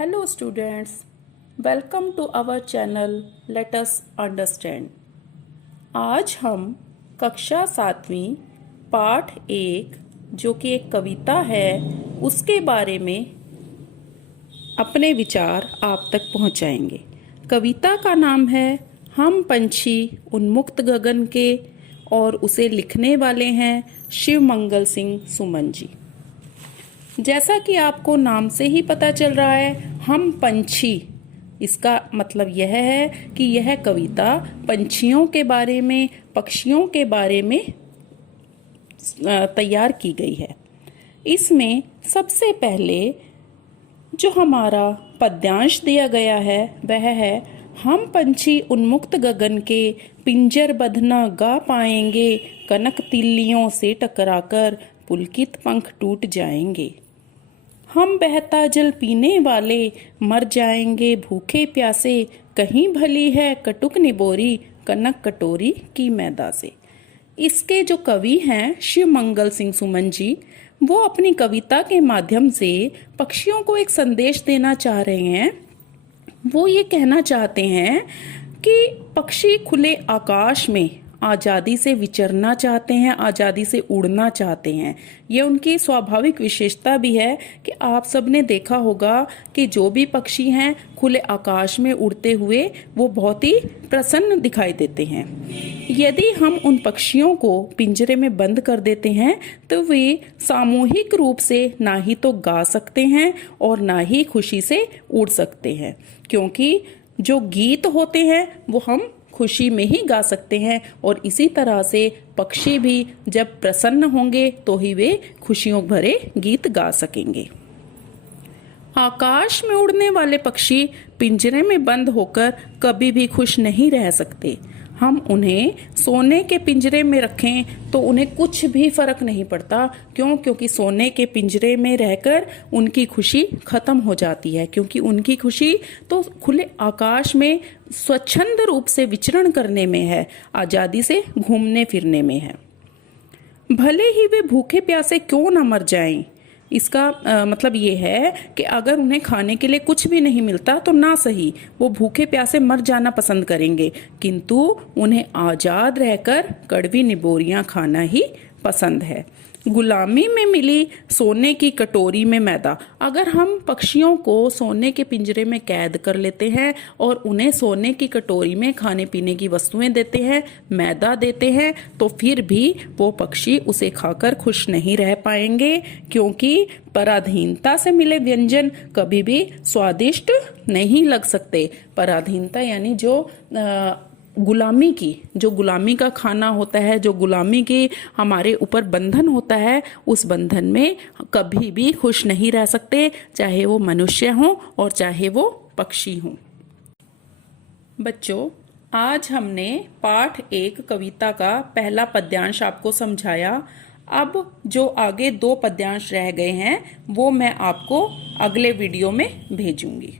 Hello students, welcome to our channel Let us understand। आज हम कक्षा 7वीं पाठ 1 जो कि एक कविता है उसके बारे में अपने विचार आप तक पहुंचाएंगे। कविता का नाम है हम पंछी उन्मुक्त गगन के और उसे लिखने वाले हैं शिव मंगल सिंह सुमन जी। जैसा कि आपको नाम से ही पता चल रहा है हम पंछी, इसका मतलब यह है कि यह कविता पंछियों के बारे में, पक्षियों के बारे में तैयार की गई है। इसमें सबसे पहले जो हमारा पद्यांश दिया गया है वह है हम पंछी उन्मुक्त गगन के पिंजरबद्ध न गा पाएंगे, कनक तिल्लियों से टकराकर पुलकित पंख टूट जाएंगे। हम बहता जल पीने वाले मर जाएंगे भूखे प्यासे, कहीं भली है कटुक निबोरी कनक कटोरी की मैदा से। इसके जो कवि हैं शिव मंगल सिंह सुमन जी, वो अपनी कविता के माध्यम से पक्षियों को एक संदेश देना चाह रहे हैं। वो ये कहना चाहते हैं कि पक्षी खुले आकाश में आज़ादी से विचरना चाहते हैं, आज़ादी से उड़ना चाहते हैं। ये उनकी स्वाभाविक विशेषता भी है कि आप सबने देखा होगा कि जो भी पक्षी हैं खुले आकाश में उड़ते हुए वो बहुत ही प्रसन्न दिखाई देते हैं। यदि हम उन पक्षियों को पिंजरे में बंद कर देते हैं तो वे सामूहिक रूप से ना ही तो गा सकते हैं और ना ही खुशी से उड़ सकते हैं, क्योंकि जो गीत होते हैं वो हम खुशी में ही गा सकते हैं और इसी तरह से पक्षी भी जब प्रसन्न होंगे तो ही वे खुशियों भरे गीत गा सकेंगे। आकाश में उड़ने वाले पक्षी पिंजरे में बंद होकर कभी भी खुश नहीं रह सकते। हम उन्हें सोने के पिंजरे में रखें तो उन्हें कुछ भी फर्क नहीं पड़ता। क्योंकि सोने के पिंजरे में रहकर उनकी खुशी खत्म हो जाती है, क्योंकि उनकी खुशी तो खुले आकाश में स्वच्छंद रूप से विचरण करने में है, आज़ादी से घूमने फिरने में है। भले ही वे भूखे प्यासे क्यों न मर जाएं, इसका मतलब ये है कि अगर उन्हें खाने के लिए कुछ भी नहीं मिलता तो ना सही वो भूखे प्यासे मर जाना पसंद करेंगे, किंतु उन्हें आज़ाद रहकर कड़वी निबोरियां खाना ही पसंद है। गुलामी में मिली सोने की कटोरी में मैदा। अगर हम पक्षियों को सोने के पिंजरे में कैद कर लेते हैं और उन्हें सोने की कटोरी में खाने पीने की वस्तुएं देते हैं, मैदा देते हैं, तो फिर भी वो पक्षी उसे खाकर खुश नहीं रह पाएंगे, क्योंकि पराधीनता से मिले व्यंजन कभी भी स्वादिष्ट नहीं लग सकते। पराधीनता यानी जो गुलामी का खाना होता है, जो गुलामी की हमारे ऊपर बंधन होता है, उस बंधन में कभी भी खुश नहीं रह सकते, चाहे वो मनुष्य हो और चाहे वो पक्षी हो। बच्चों, आज हमने पाठ 1 कविता का पहला पद्यांश आपको समझाया। अब जो आगे 2 पद्यांश रह गए हैं वो मैं आपको अगले वीडियो में भेजूंगी।